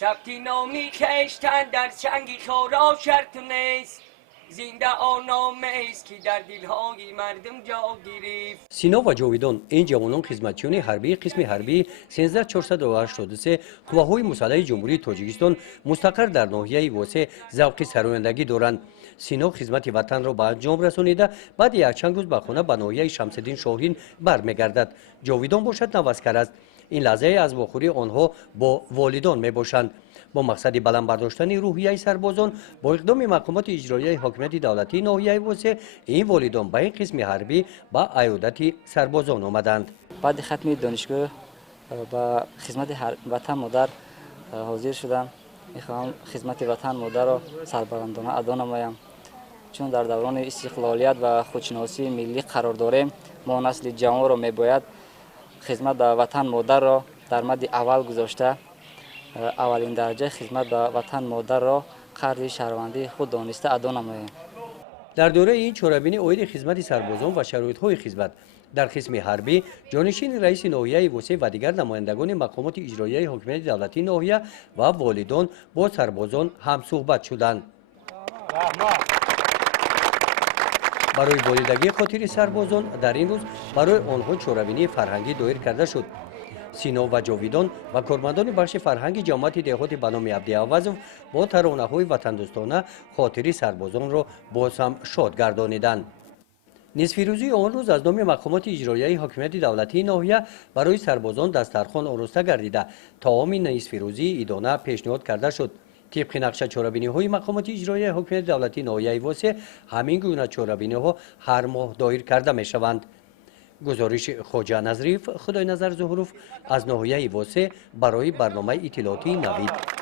ثبت نامی خویشتن در چنگ خارا شرط نیست زنده آنامه است که در دلهای مردم جا گرفت. سینا و جاویدان این جوانان خدمتچیان حربی قسم حربی 13483 قواهای مسلح جمهوری تاجیکستان مستقر در ناحیه واسه ذوق سرایندگی دارند. سینا خدمت وطن را به انجام رسانیده بعد یک چند روز به خانه به ناحیه شمس‌الدین شاهین برمیگردد. جاویدان باشد نواسکر است. این لحظه از واخوری آنها با والدان می باشند. با مقصد بلند برداشتن روحیه سربازان با اقدام مقامات اجرایی حاکمیت دولتی ناحیه واسه این والدان به این قسم حربی با عیادت سربازان آمدند. بعد ختم دانشگاه با خدمت وطن مادر حاضر شدم. میخواهم خدمت وطن مادر را سربلندانه ادا نمایم، چون در دوران استقلالیت و خودشناسی ملی قرار داریم. ما نسل جوان را میباید خدمت به وطن مادر را در مد اول گذاشته اولین درجه خدمت به وطن مادر را قرض شهروندی خود دانسته ادا نماییم. در دوره این چهاربینی اوید خدمت سربازان و شرایط‌های خدمت در قسم حربی جانشین رئیس ناحیه واسه و دیگر نمایندگان مقامات اجرایی حاکمیت دولتی ناحیه و والدان با سربازان هم صحبت شدند. برای والیدگی خاطر سربازان در این روز برای آنها چهاربینی فرهنگی دایر کرده شد. سینا و جاویدان و کارمندان بخش فرهنگ جامعه دهات به نام عبدی عوض با ترانه‌های وطن‌دوستانه خاطر سربازان را باز هم شاد گردانیدند. نصف روزی آن روز از نام مقامات اجرایی حاکمیت دولتی ناحیه برای سربازان دسترخوان آراسته گردیده طعام نصف روزی ایدانه پیشنهاد کرده شد. طبق نقشه چهاربینی‌های مقامات اجرایی حاکمیت دولتی ناحیه واسه همین گونه چهاربینی‌ها هر ماه دایر کرده می‌شوند. گزارش خواجه نظریف خدای نظر ظهروف از ناحیه واسه برای برنامه اطلاعاتی نوید.